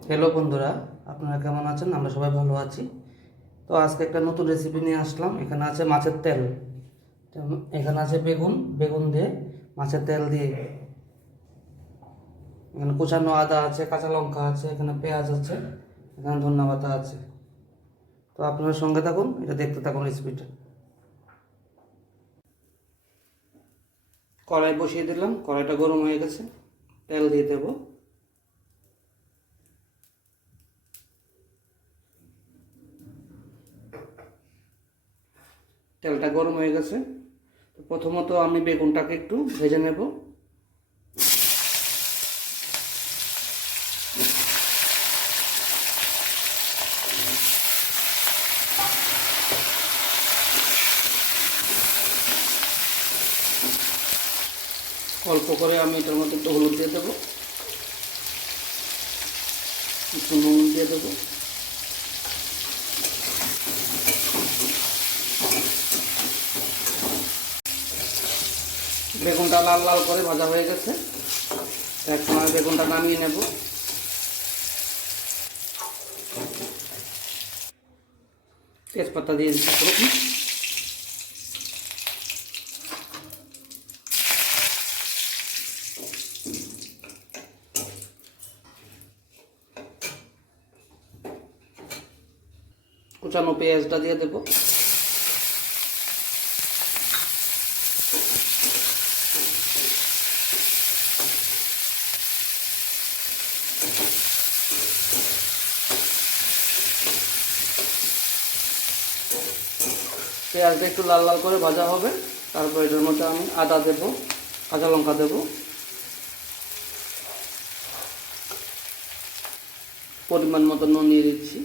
Hello বন্ধুরা, আপনারা কেমন আছেন? আমরা সবাই ভালো আছি। তো আজকে একটা নতুন রেসিপি নিয়ে আসলাম। এখানে আছে মাছের তেল, তো এখানে আছে বেগুন বেগুন দিয়ে মাছের তেল দিয়ে, এখানে কুচানো আদা আছে, কাঁচা লঙ্কা আছে, এখানে পেঁয়াজ আছে, এখানে ধনিয়া পাতা আছে। তো আপনারা সঙ্গে থাকুন, এটা দেখতে থাকুন রেসিপিটা। কড়াই বসিয়ে দিলাম, কড়াইটা গরম হয়ে গেছে, তেল দিয়ে দেবো। তেলটা গরম হয়ে গেছে, তো প্রথমত আমি বেগুনটাকে একটু ভেজে নেব। অল্প করে আমি এটার মধ্যে একটু হলুদ দিয়ে দেবো, একটু নুন দিয়ে দেবো। বেগুনটা লাল লাল করে ভাজা হয়ে গেছে, এখন আমি বেগুনটা নামিয়ে নেব। তেজপাতা দিয়ে দিচ্ছি প্রথম, কুচানো পেঁয়াজটা দিয়ে দেবো। পেঁয়াজটা একটু লাল লাল করে ভাজা হবে, তারপর এটার মধ্যে আমি আদা দেব, কাঁচা লঙ্কা দেব, পরিমাণ মতো নুন দিয়ে দিচ্ছি,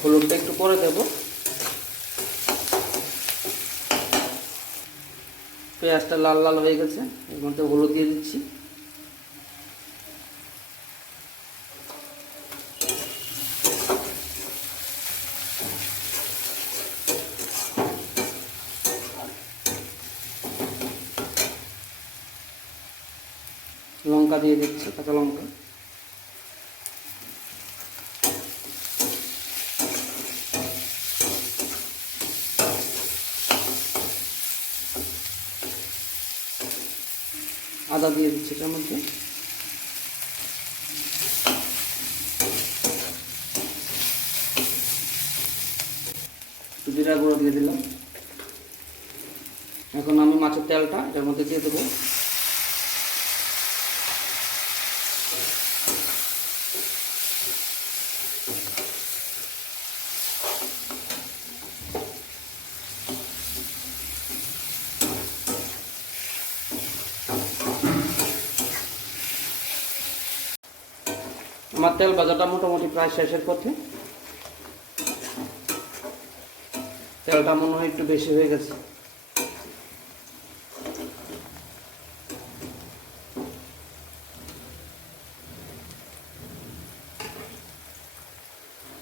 হলুদটা একটু পরে দেব। পেঁয়াজটা লাল লাল হয়ে গেছে, এর মধ্যে হলুদ দিয়ে দিচ্ছি, লঙ্কা দিয়ে দিচ্ছি, কাঁচা লঙ্কা, আদা দিয়ে দিচ্ছি এটার মধ্যে, জিরা গুঁড়ো দিয়ে দিলাম। এখন আমি মাছের তেলটা এটার মধ্যে দিয়ে দেবো। আমার তেল ভাজাটা মোটামুটি প্রায় শেষের পথে, তেলটা মনে হয় একটু বেশি হয়ে গেছে।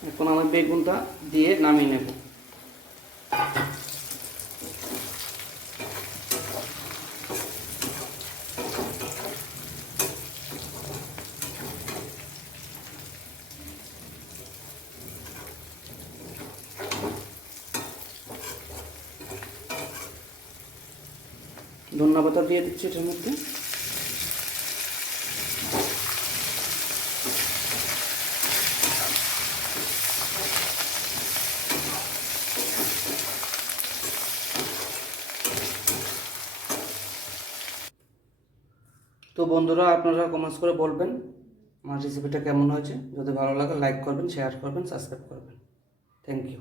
এখন আমি বেগুনটা দিয়ে নামিয়ে নেব। ধনিয়া পাতা দিয়ে দিচ্ছি এটার মধ্যে। তো বন্ধুরা, আপনারা কমেন্টস করে বলবেন আমার রেসিপিটা কেমন হয়েছে। যদি ভালো লাগে লাইক করবেন, শেয়ার করবেন, সাবস্ক্রাইব করবেন। Thank you.